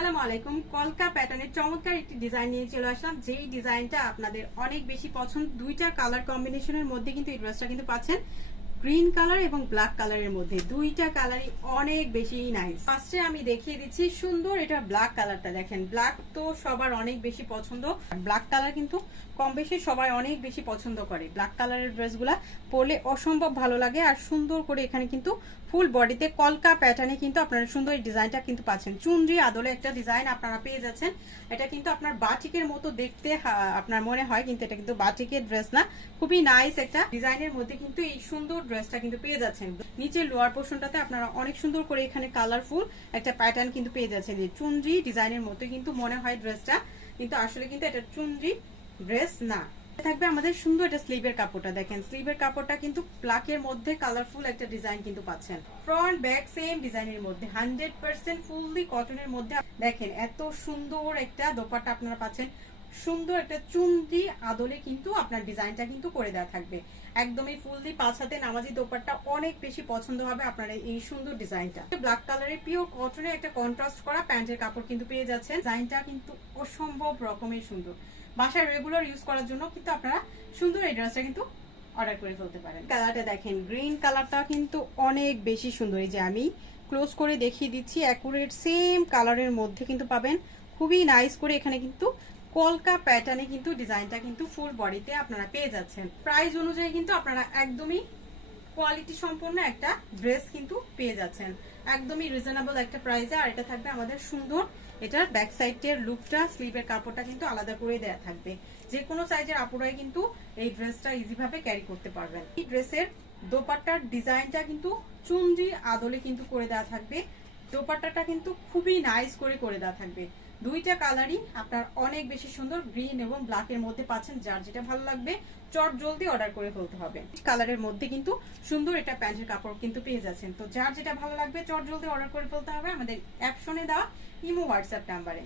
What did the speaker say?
আসসালামু আলাইকুম। কলকা প্যাটার্নের চমৎকার একটি ডিজাইন নিয়ে চলে আসলাম। যেই ডিজাইনটা আপনাদের অনেক বেশি পছন্দ, দুইটা কালার কম্বিনেশনের মধ্যে কিন্তু এই ড্রেসটা কিন্তু পাচ্ছেন। গ্রিন কালার এবং ব্ল্যাক কালারের মধ্যে দুইটা কালারই অনেক বেশি নাইস ফার্স্টে আমি দেখিয়ে দিচ্ছি সুন্দর এটা ব্ল্যাক কালারটা দেখেন ব্ল্যাক তো সবার অনেক বেশি পছন্দ। ব্ল্যাক কালার কিন্তু কম বেশি সবাই অনেক বেশি পছন্দ করে। ব্ল্যাক কালারের ড্রেসগুলা পরলে অসম্ভব ভালো লাগে আর সুন্দর করে এখানে কিন্তু ফুল বডিতে কলকা প্যাটার্নে কিন্তু আপনারা সুন্দর এই ডিজাইনটা কিন্তু পাচ্ছেন। চুনরি আদলে একটা ডিজাইন আপনারা পেয়ে যাচ্ছেন। এটা কিন্তু আপনার বাটিকের মতো দেখতে আপনার মনে হয়, কিন্তু এটা কিন্তু বাটিকের ড্রেস না। খুবই নাইস একটা ডিজাইনের মধ্যে কিন্তু এই সুন্দর ড্রেসটা কিন্তু পেয়ে যাচ্ছেন। নিচের লোয়ার পোর্শনটাতে আপনারা অনেক সুন্দর করে এখানে কালারফুল একটা প্যাটার্ন কিন্তু পেয়ে যাচ্ছেন। যে চুনরি ডিজাইনের মতো কিন্তু মনে হয় ড্রেসটা কিন্তু আসলে কিন্তু এটা চুনরি ড্রেস না। থাকবে আমাদের সুন্দর একটা স্লিভের কাপড়টা, দেখেন। স্লিভের কাপড়টা কিন্তু ব্ল্যাকের মধ্যে কালারফুল একটা ডিজাইন কিন্তু পাচ্ছেন। ফ্রন্ট ব্যাক সেম ডিজাইনের মধ্যে হান্ড্রেড পার্সেন্ট ফুললি কটনের মধ্যে। দেখেন, এত সুন্দর একটা দোপাটা আপনারা পাচ্ছেন। সুন্দর একটা চুন্দি আদলে কিন্তু আপনার ডিজাইনটা কিন্তু করে দেওয়া থাকবে। একদমই ফুললি পাঁচ হাতে নামাজি দোপাট্টা অনেক বেশি পছন্দ হবে আপনার এই সুন্দর ডিজাইনটা। ব্ল্যাক কালারের পিওর কটনের একটা কন্ট্রাস্ট করা প্যান্টের কাপড় কিন্তু পেয়ে যাচ্ছেন। ডিজাইনটা কিন্তু অসম্ভব রকমের সুন্দর। বাসায় রেগুলার ইউজ করার জন্য কিন্তু আপনারা সুন্দর এই ড্রেসটা কিন্তু অর্ডার করে ফেলতে পারেন। কালারটা দেখেন গ্রিন কালারটা কিন্তু অনেক বেশি সুন্দর। এই যে আমি ক্লোজ করে দেখিয়ে দিচ্ছি অ্যাকুরেট সেম কালারের মধ্যে কিন্তু পাবেন। খুবই নাইস করে এখানে কিন্তু কলকা প্যাটার্নে কিন্তু ডিজাইনটা কিন্তু ফুল বডিতে আপনারা পেয়ে যাচ্ছেন। প্রাইস অনুযায়ী কিন্তু আপনারা একদমই কোয়ালিটি সম্পন্ন একটা ড্রেস কিন্তু পেয়ে যাচ্ছেন। একদমই রিজনেবল একটা প্রাইসে আর এটা থাকবে আমাদের সুন্দর, এটার ব্যাক সাইডের লুকটা স্লিভের কাপড়টা কিন্তু আলাদা করে দেয়া থাকবে। যে কোনো সাইজের আপুরাই কিন্তু এই ড্রেসটা ইজি ভাবে ক্যারি করতে পারবেন। এই ড্রেসের দোপাট্টার ডিজাইনটা কিন্তু চুনরি আদলে কিন্তু করে দেওয়া থাকবে। দোপাট্টাটা কিন্তু খুবই নাইস করে করে দেওয়া থাকবে। দুইটা কালারই আপনার অনেক বেশি সুন্দর গ্রিন এবং ব্ল্যাকের মধ্যে পাচ্ছেন, যার যেটা ভালো লাগবে, চট জলদি অর্ডার করে ফেলতে হবে। কালারের মধ্যে কিন্তু সুন্দর এটা প্যান্টের কাপড় কিন্তু পেয়ে যাচ্ছেন। তো যার যেটা ভালো লাগবে, চট জলদি অর্ডার করে ফেলতে হবে আমাদের অ্যাপশনে দেওয়া ইমো হোয়াটসঅ্যাপ নাম্বারে